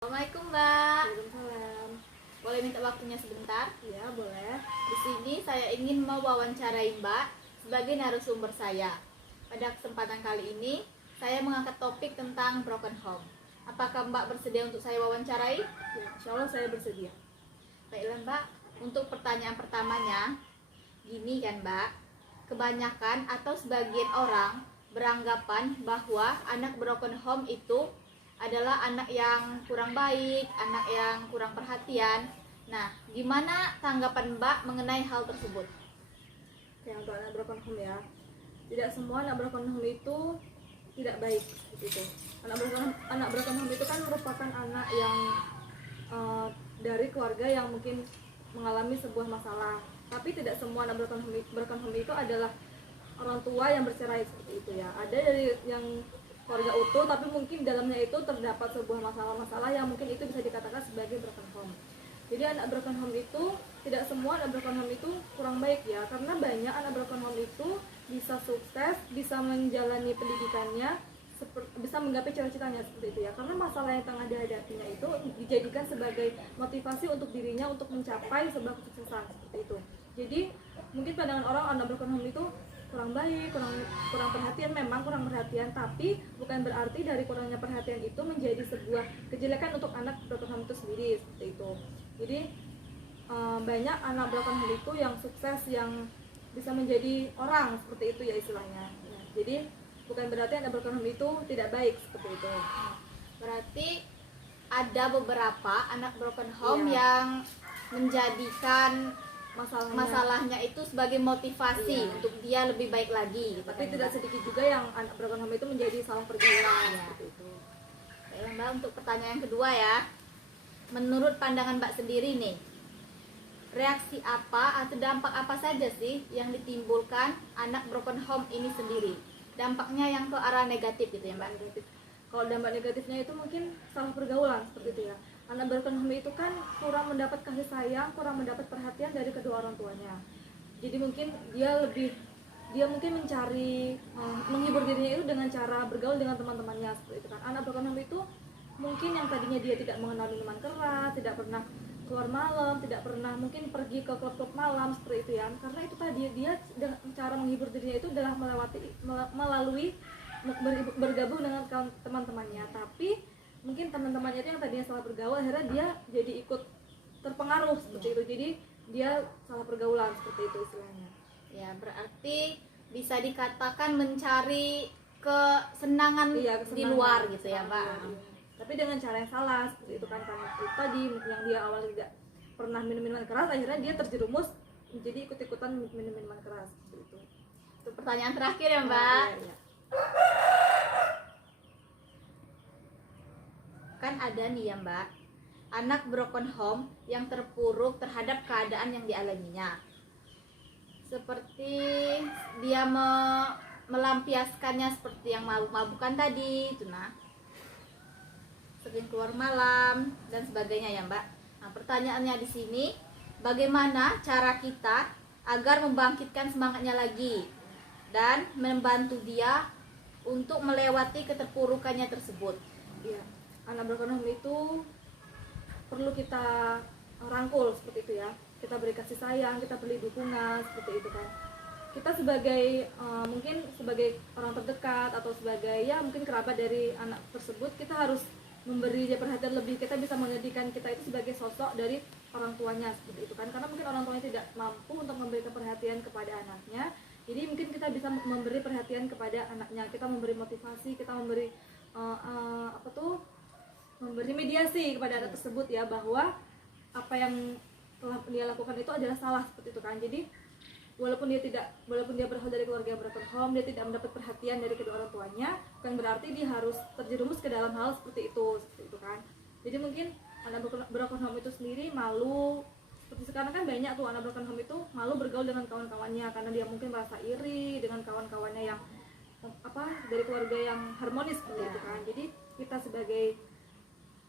Assalamualaikum Mbak. Waalaikumsalam. Boleh minta waktunya sebentar? Iya, boleh. Di sini saya ingin mewawancarai Mbak sebagai narasumber saya. Pada kesempatan kali ini saya mengangkat topik tentang broken home. Apakah Mbak bersedia untuk saya wawancarai? Ya, insya Allah saya bersedia. Baiklah Mbak, untuk pertanyaan pertamanya, gini kan Mbak, kebanyakan atau sebagian orang beranggapan bahwa anak broken home itu adalah anak yang kurang baik, anak yang kurang perhatian. Nah, gimana tanggapan Mbak mengenai hal tersebut? Oke, untuk anak broken home ya. Tidak semua anak broken home itu tidak baik seperti itu. Anak broken home itu kan merupakan anak yang dari keluarga yang mungkin mengalami sebuah masalah. Tapi tidak semua anak broken home itu adalah orang tua yang bercerai seperti itu ya. Ada dari yang keluarga utuh tapi mungkin dalamnya itu terdapat sebuah masalah-masalah yang mungkin itu bisa dikatakan sebagai broken home. Jadi anak broken home itu tidak semua anak broken home itu kurang baik ya, karena banyak anak broken home itu bisa sukses, bisa menjalani pendidikannya, bisa menggapai cita-citanya seperti itu ya. Karena masalah yang tengah dihadapinya itu dijadikan sebagai motivasi untuk dirinya untuk mencapai sebuah kesuksesan seperti itu. Jadi mungkin pandangan orang anak broken home itu kurang baik, kurang perhatian, memang kurang perhatian, tapi bukan berarti dari kurangnya perhatian itu menjadi sebuah kejelekan untuk anak broken home itu sendiri seperti itu. Jadi banyak anak broken home itu yang sukses, yang bisa menjadi orang seperti itu ya istilahnya. Nah, jadi bukan berarti anak broken home itu tidak baik seperti itu. Berarti ada beberapa anak broken home Iya. yang menjadikan Masalahnya masalahnya itu sebagai motivasi Iya. untuk dia lebih baik lagi gitu tapi kan, tidak Mbak? sedikit juga yang anak broken home itu menjadi salah pergaulan Iya. seperti itu. Baiklah Mbak, untuk pertanyaan yang kedua ya. Menurut pandangan Mbak sendiri nih, reaksi apa atau dampak apa saja sih yang ditimbulkan anak broken home ini sendiri? Dampaknya yang ke arah negatif gitu ya Mbak? Negatif. Kalau dampak negatifnya itu mungkin salah pergaulan seperti itu ya. Anak broken home itu kan kurang mendapat kasih sayang, kurang mendapat perhatian dari kedua orang tuanya. Jadi mungkin dia mungkin mencari menghibur dirinya itu dengan cara bergaul dengan teman-temannya seperti itu kan. Anak broken home itu mungkin yang tadinya dia tidak mengenal minuman keras, tidak pernah keluar malam, tidak pernah mungkin pergi ke klub-klub malam seperti itu ya. Karena itu tadi dia cara menghibur dirinya itu adalah melalui bergabung dengan teman-temannya. Tapi mungkin teman-temannya itu yang tadinya salah bergaul, akhirnya dia jadi ikut terpengaruh seperti itu. Jadi dia salah pergaulan seperti itu istilahnya. Ya, berarti bisa dikatakan mencari kesenangan, Iya, di luar gitu ya Mbak. Iya. Tapi dengan cara yang salah seperti itu kan, karena itu tadi yang dia awalnya tidak pernah minum minuman keras, akhirnya dia terjerumus menjadi ikut-ikutan minum minuman keras seperti itu. Itu pertanyaan terakhir ya Mbak. Iya. Kan ada nih ya Mbak, anak broken home yang terpuruk terhadap keadaan yang dialaminya. Seperti dia melampiaskannya seperti yang mabuk-mabukan tadi itu, nah sering keluar malam dan sebagainya ya Mbak. Nah, pertanyaannya di sini, bagaimana cara kita agar membangkitkan semangatnya lagi dan membantu dia untuk melewati keterpurukannya tersebut? Iya. Anak broken home itu perlu kita rangkul seperti itu ya. Kita beri kasih sayang, kita beri dukungan seperti itu kan. Kita sebagai mungkin sebagai orang terdekat atau sebagai ya mungkin kerabat dari anak tersebut, kita harus memberi dia perhatian lebih. Kita bisa menjadikan kita itu sebagai sosok dari orang tuanya seperti itu kan. Karena mungkin orang tuanya tidak mampu untuk memberikan perhatian kepada anaknya. Jadi mungkin kita bisa memberi perhatian kepada anaknya. Kita memberi motivasi, kita memberi memberi mediasi kepada anak tersebut ya, bahwa apa yang telah dia lakukan itu adalah salah seperti itu kan. Jadi walaupun dia berasal dari keluarga broken home, dia tidak mendapat perhatian dari kedua orang tuanya, bukan berarti dia harus terjerumus ke dalam hal seperti itu kan. Jadi mungkin anak broken home itu sendiri malu, seperti sekarang kan banyak tuh anak broken home itu malu bergaul dengan kawan-kawannya karena dia mungkin merasa iri dengan kawan-kawannya yang dari keluarga yang harmonis seperti itu kan. Jadi kita sebagai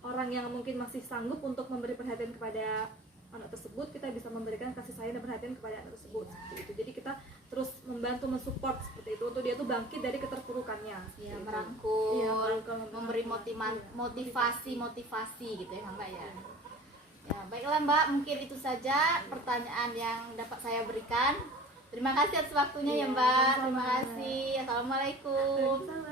orang yang mungkin masih sanggup untuk memberi perhatian kepada anak tersebut, kita bisa memberikan kasih sayang dan perhatian kepada anak tersebut seperti itu. Jadi kita terus membantu mensupport seperti itu untuk dia tuh bangkit dari keterpurukannya. Ya, Seperti itu. merangkul, Iya, merangkul, memberi iya. motivasi gitu ya Mbak ya. Ya, baiklah Mbak, mungkin itu saja pertanyaan yang dapat saya berikan. Terima kasih atas waktunya ya Iya, Mbak. sama-sama. Terima kasih. Assalamualaikum. Waalaikumsalam.